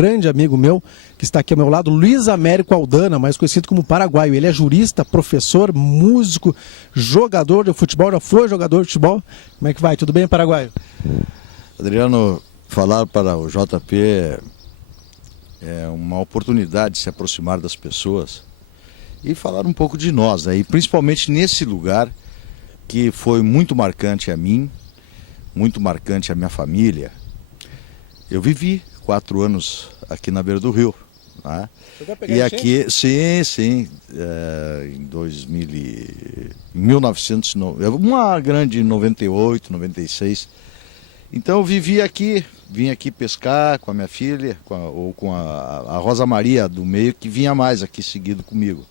Grande amigo meu, que está aqui ao meu lado, Luiz Américo Aldana, mais conhecido como Paraguaio. Ele é jurista, professor, músico, jogador de futebol, já foi jogador de futebol. Como é que vai? Tudo bem, Paraguaio? Adriano, falar para o JP é uma oportunidade de se aproximar das pessoas e falar um pouco de nós, né? E principalmente nesse lugar que foi muito marcante a mim, muito marcante a minha família. Eu vivi 4 anos aqui na beira do rio, né? E aqui, sim, em 1900, uma grande 98, 96. Então eu vivi aqui, vim aqui pescar com a minha filha, com a Rosa Maria do meio, que vinha mais aqui seguido comigo.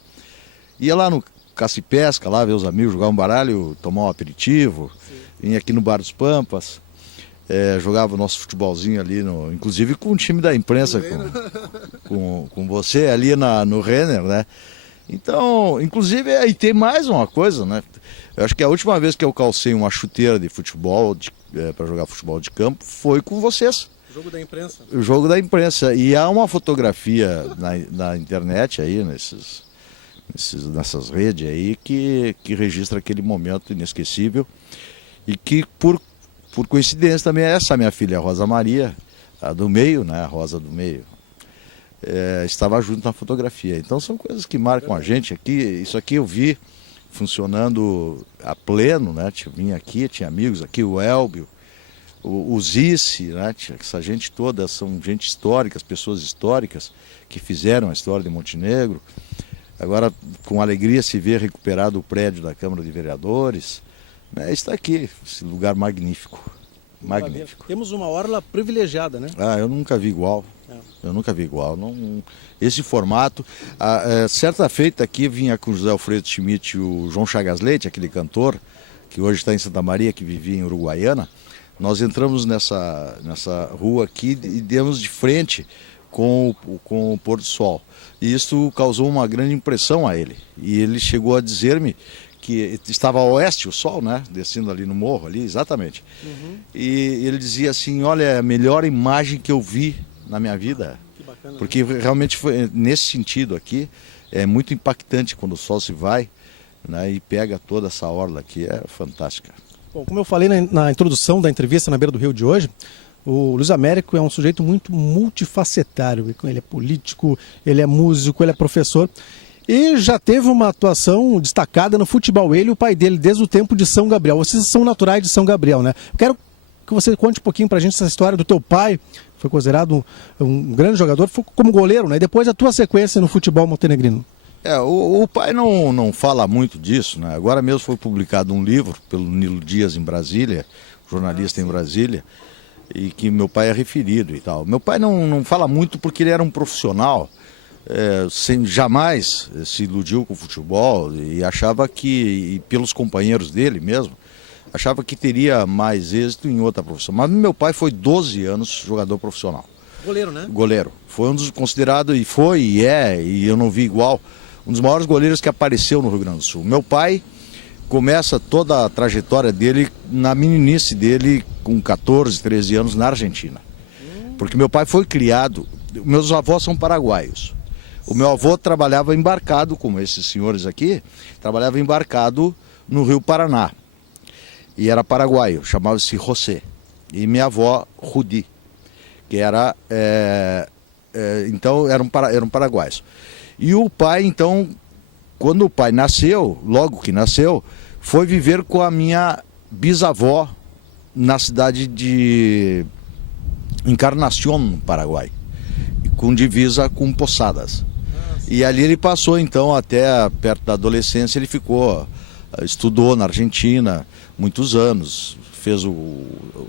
Ia lá no caça e pesca, lá ver os amigos, jogar um baralho, tomar um aperitivo. Sim. Vinha aqui no Bar dos Pampas. Jogava o nosso futebolzinho ali, inclusive com o time da imprensa, com você ali no Renner, né? Então, inclusive, aí tem mais uma coisa, né? Eu acho que a última vez que eu calcei uma chuteira de futebol, para jogar futebol de campo, foi com vocês. O jogo da imprensa. O jogo da imprensa. E há uma fotografia na internet aí, nessas redes aí, que registra aquele momento inesquecível e que, por coincidência também, essa minha filha, a Rosa Maria, a do meio, né, a Rosa do meio, estava junto na fotografia. Então são coisas que marcam a gente aqui. Isso aqui eu vi funcionando a pleno, né? Vim aqui, tinha amigos aqui, o Elbio, o Zice, né? Essa gente toda são gente histórica, pessoas históricas que fizeram a história de Montenegro. Agora, com alegria, se vê recuperado o prédio da Câmara de Vereadores. Está aqui, esse lugar magnífico. Magnífico. Temos uma orla privilegiada, né? Eu nunca vi igual. Eu nunca vi igual. Esse formato. Certa feita aqui vinha com o José Alfredo Schmidt e o João Chagas Leite, aquele cantor, que hoje está em Santa Maria, que vivia em Uruguaiana. Nós entramos nessa rua aqui e demos de frente com o pôr do sol. E isso causou uma grande impressão a ele. E ele chegou a dizer-me que estava a oeste o sol, né? Descendo ali no morro, ali, exatamente. Uhum. E ele dizia assim, olha, é a melhor imagem que eu vi na minha vida. Que bacana, porque realmente foi nesse sentido aqui, é muito impactante quando o sol se vai, né? E pega toda essa orla aqui, é fantástica. Bom, como eu falei na introdução da entrevista na beira do rio de hoje, o Luiz Américo é um sujeito muito multifacetário. Ele é político, ele é músico, ele é professor. E já teve uma atuação destacada no futebol, ele e o pai dele, desde o tempo de São Gabriel. Vocês são naturais de São Gabriel, né? Eu quero que você conte um pouquinho pra gente essa história do teu pai, foi considerado um grande jogador, foi como goleiro, né? E depois a tua sequência no futebol montenegrino. O pai não fala muito disso, né? Agora mesmo foi publicado um livro pelo Nilo Dias em Brasília, jornalista em Brasília, e que meu pai é referido e tal. Meu pai não fala muito porque ele era um profissional, jamais se iludiu com o futebol e achava que, e pelos companheiros dele mesmo, achava que teria mais êxito em outra profissão. Mas meu pai foi 12 anos jogador profissional. Goleiro, né? Goleiro. Foi um dos considerados, e eu não vi igual, um dos maiores goleiros que apareceu no Rio Grande do Sul. Meu pai começa toda a trajetória dele na meninice dele, com 14, 13 anos, na Argentina. Porque meu pai foi criado, meus avós são paraguaios. O meu avô trabalhava embarcado, como esses senhores aqui, trabalhava embarcado no Rio Paraná. E era paraguaio, chamava-se José. E minha avó, Rudi, que era, então eram paraguaios. E o pai, então, quando o pai nasceu, logo que nasceu, foi viver com a minha bisavó na cidade de Encarnación, no Paraguai, com divisa com Posadas. E ali ele passou, então, até perto da adolescência, ele estudou na Argentina muitos anos, fez o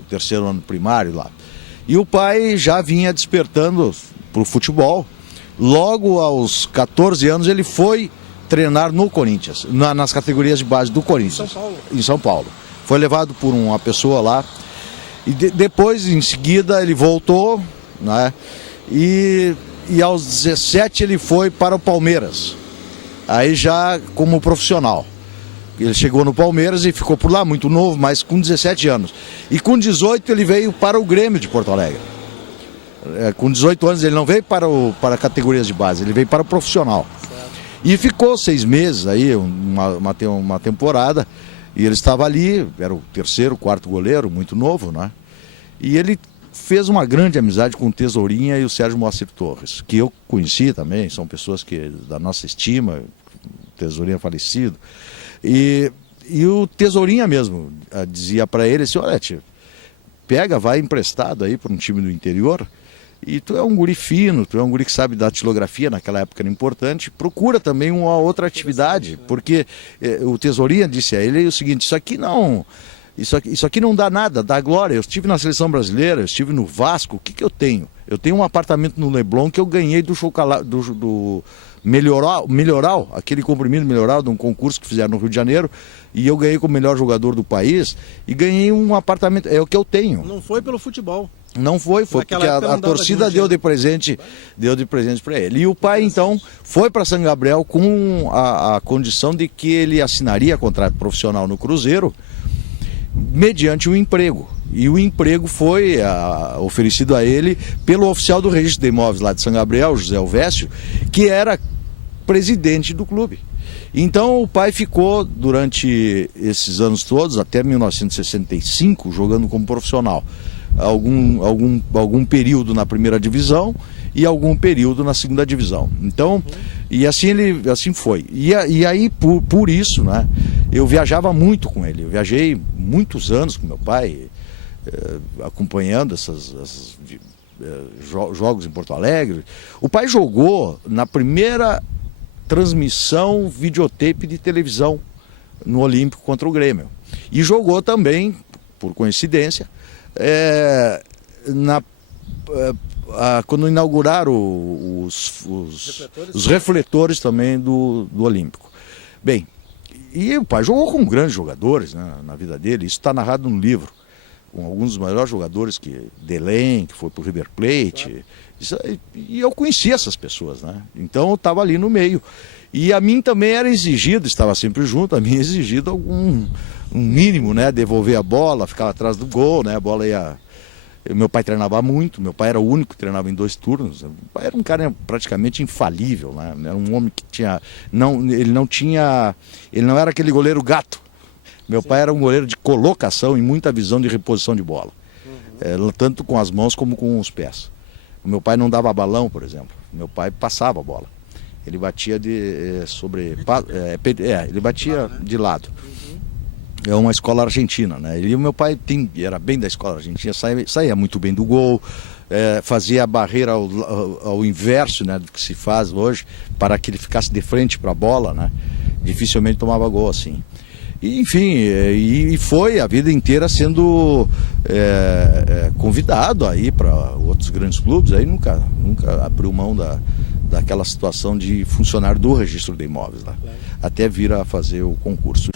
terceiro ano primário lá. E o pai já vinha despertando para o futebol. Logo aos 14 anos ele foi treinar no Corinthians, nas categorias de base do Corinthians, em São Paulo. Foi levado por uma pessoa lá. E depois, em seguida, ele voltou, né? E aos 17 ele foi para o Palmeiras. aí já como profissional. Ele chegou no Palmeiras e ficou por lá, muito novo, mas com 17 anos. E com 18 ele veio para o Grêmio de Porto Alegre. Com 18 anos ele não veio para categorias de base, ele veio para o profissional. Certo. E ficou 6 meses aí, uma temporada, e ele estava ali, era o terceiro, quarto goleiro, muito novo, né? E ele fez uma grande amizade com o Tesourinha e o Sérgio Moacir Torres, que eu conheci também, são pessoas da nossa estima, o Tesourinha falecido. E o Tesourinha mesmo dizia para ele assim, olha, tio, vai emprestado aí para um time do interior, e tu é um guri fino, tu é um guri que sabe da datilografia, naquela época era importante, procura também uma outra atividade, porque o Tesourinha disse a ele o seguinte, isso aqui não dá nada, dá glória. Eu estive na seleção brasileira, eu estive no Vasco, o que eu tenho? Eu tenho um apartamento no Leblon que eu ganhei do Melhoral, aquele comprimido Melhoral de um concurso que fizeram no Rio de Janeiro, e eu ganhei como melhor jogador do país e ganhei um apartamento, é o que eu tenho. Não foi pelo futebol. Não foi porque a torcida deu de presente para ele. E o pai então foi para São Gabriel com a condição de que ele assinaria contrato profissional no Cruzeiro mediante um emprego. E o emprego foi oferecido a ele pelo oficial do registro de imóveis lá de São Gabriel, José Elvésio, que era presidente do clube. Então o pai ficou durante esses anos todos, até 1965, jogando como profissional. Algum período na primeira divisão e algum período na segunda divisão. Então, e assim foi. E aí, por isso, né, eu viajava muito com ele. Eu viajei muitos anos com meu pai, acompanhando esses jogos em Porto Alegre. O pai jogou na primeira transmissão videotape de televisão no Olímpico contra o Grêmio. E jogou também, por coincidência, quando inauguraram os refletores também do Olímpico. Bem, e o pai jogou com grandes jogadores, né, na vida dele, isso está narrado no livro, com alguns dos melhores jogadores, Delém, que foi para o River Plate, e eu conhecia essas pessoas, né? Então eu estava ali no meio. E a mim também era exigido, estava sempre junto, a mim exigido um mínimo, né? Devolver a bola, ficar atrás do gol, né? A bola ia... Meu pai treinava muito, meu pai era o único que treinava em 2 turnos. Meu pai era um cara praticamente infalível, né? Era um homem que tinha... Ele não era aquele goleiro gato. Meu pai era um goleiro de colocação e muita visão de reposição de bola. Tanto com as mãos como com os pés. O meu pai não dava balão, por exemplo. Meu pai passava a bola. Ele batia ele batia de lado. É uma escola argentina, né? E o meu pai era bem da escola argentina, saía muito bem do gol, fazia a barreira ao inverso, né, do que se faz hoje, para que ele ficasse de frente para a bola, né? Dificilmente tomava gol assim. E, enfim, e foi a vida inteira sendo convidado aí para outros grandes clubes, aí nunca abriu mão daquela situação de funcionário do registro de imóveis lá, até vir a fazer o concurso.